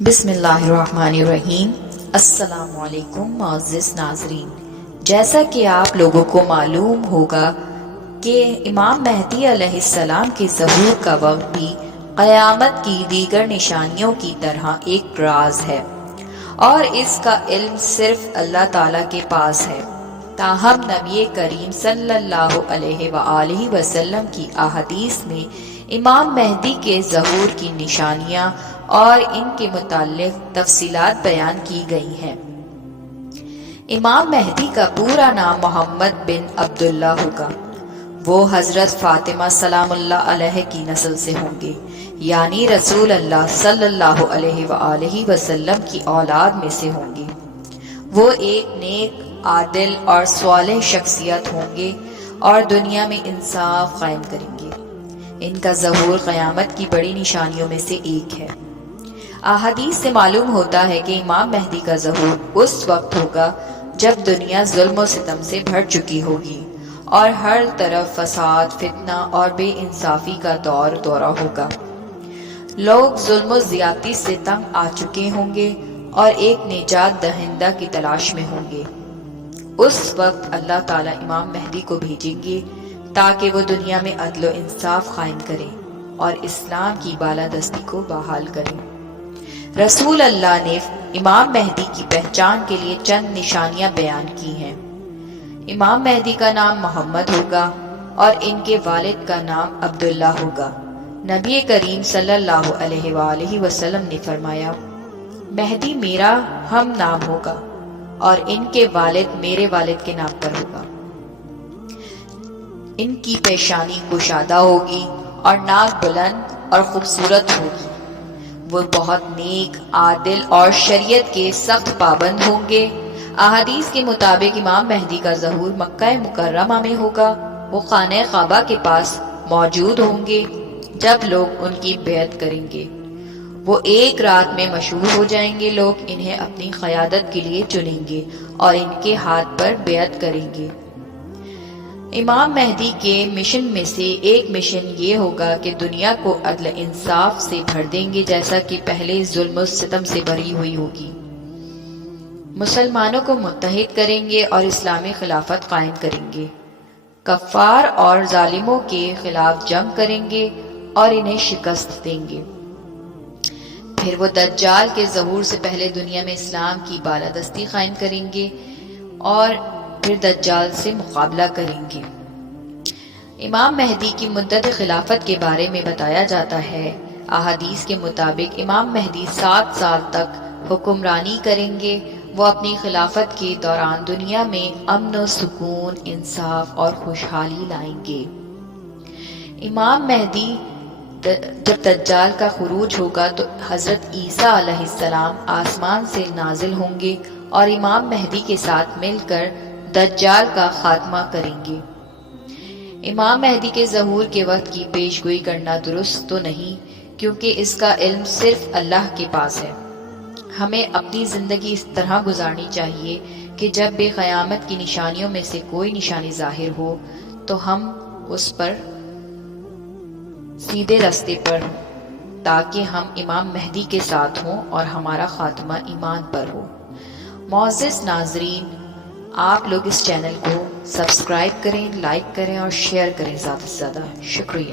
بسم اللہ الرحمن الرحیم۔ السلام علیکم معزز ناظرین، جیسا کہ آپ لوگوں کو معلوم ہوگا کہ امام مہدی علیہ السلام کے ظہور کا وقت بھی قیامت کی دیگر نشانیوں کی طرح ایک راز ہے اور اس کا علم صرف اللہ تعالیٰ کے پاس ہے۔ تاہم نبی کریم صلی اللہ علیہ وآلہ وسلم کی احادیث میں امام مہدی کے ظہور کی نشانیاں اور ان کے متعلق تفصیلات بیان کی گئی ہیں۔ امام مہدی کا پورا نام محمد بن عبداللہ ہوگا۔ وہ حضرت فاطمہ سلام اللہ علیہ کی نسل سے ہوں گے، یعنی رسول اللہ صلی اللہ علیہ وآلہ وسلم کی اولاد میں سے ہوں گے۔ وہ ایک نیک، عادل اور صالح شخصیت ہوں گے اور دنیا میں انصاف قائم کریں گے۔ ان کا ظہور قیامت کی بڑی نشانیوں میں سے ایک ہے۔ احادیث سے معلوم ہوتا ہے کہ امام مہدی کا ظہور اس وقت ہوگا جب دنیا ظلم و ستم سے بھر چکی ہوگی اور ہر طرف فساد، فتنہ اور بے انصافی کا دورہ ہوگا۔ لوگ ظلم و زیادتی سے تنگ آ چکے ہوں گے اور ایک نجات دہندہ کی تلاش میں ہوں گے۔ اس وقت اللہ تعالیٰ امام مہدی کو بھیجیں گے تاکہ وہ دنیا میں عدل و انصاف قائم کرے اور اسلام کی بالادستی کو بحال کرے۔ رسول اللہ نے امام مہدی کی پہچان کے لیے چند نشانیاں بیان کی ہیں۔ امام مہدی کا نام محمد ہوگا اور ان کے والد کا نام عبداللہ ہوگا۔ نبی کریم صلی اللہ علیہ وآلہ وسلم نے فرمایا، مہدی میرا ہم نام ہوگا اور ان کے والد میرے والد کے نام پر ہوگا۔ ان کی پیشانی کشادہ ہوگی اور ناک بلند اور خوبصورت ہوگی۔ وہ بہت نیک، عادل اور شریعت کے سخت پابند ہوں گے۔ احادیث کے مطابق امام مہدی کا ظہور مکہ مکرمہ میں ہوگا۔ وہ خانہ کعبہ کے پاس موجود ہوں گے جب لوگ ان کی بیعت کریں گے۔ وہ ایک رات میں مشہور ہو جائیں گے۔ لوگ انہیں اپنی قیادت کے لیے چنیں گے اور ان کے ہاتھ پر بیعت کریں گے۔ امام مہدی کے مشن میں سے ایک مشن یہ ہوگا کہ دنیا کو عدل انصاف سے بھر دیں گے، جیسا کہ پہلے ظلم و ستم سے بھری ہوئی ہوگی۔ مسلمانوں کو متحد کریں گے اور اسلامی خلافت قائم کریں گے۔ کفار اور ظالموں کے خلاف جنگ کریں گے اور انہیں شکست دیں گے۔ پھر وہ دجال کے ظہور سے پہلے دنیا میں اسلام کی بالادستی قائم کریں گے اور پھر دجال سے مقابلہ کریں گے۔ امام مہدی کی مدت خلافت کے بارے میں بتایا جاتا ہے، احادیث کے مطابق امام مہدی 7 سال تک حکمرانی کریں گے۔ وہ اپنی خلافت کے دوران دنیا میں امن و سکون، انصاف اور خوشحالی لائیں گے۔ امام مہدی جب دجال کا خروج ہوگا تو حضرت عیسیٰ علیہ السلام آسمان سے نازل ہوں گے اور امام مہدی کے ساتھ مل کر دجال کا خاتمہ کریں گے۔ امام مہدی کے ظہور کے وقت کی پیش گوئی کرنا درست تو نہیں، کیونکہ اس کا علم صرف اللہ کے پاس ہے۔ ہمیں اپنی زندگی اس طرح گزارنی چاہیے کہ جب بھی قیامت کی نشانیوں میں سے کوئی نشانی ظاہر ہو تو ہم اس پر سیدھے راستے پر ہوں، تاکہ ہم امام مہدی کے ساتھ ہوں اور ہمارا خاتمہ ایمان پر ہو۔ معزز ناظرین، آپ لوگ اس چینل کو سبسکرائب کریں، لائک کریں اور شیئر کریں زیادہ سے زیادہ۔ شکریہ۔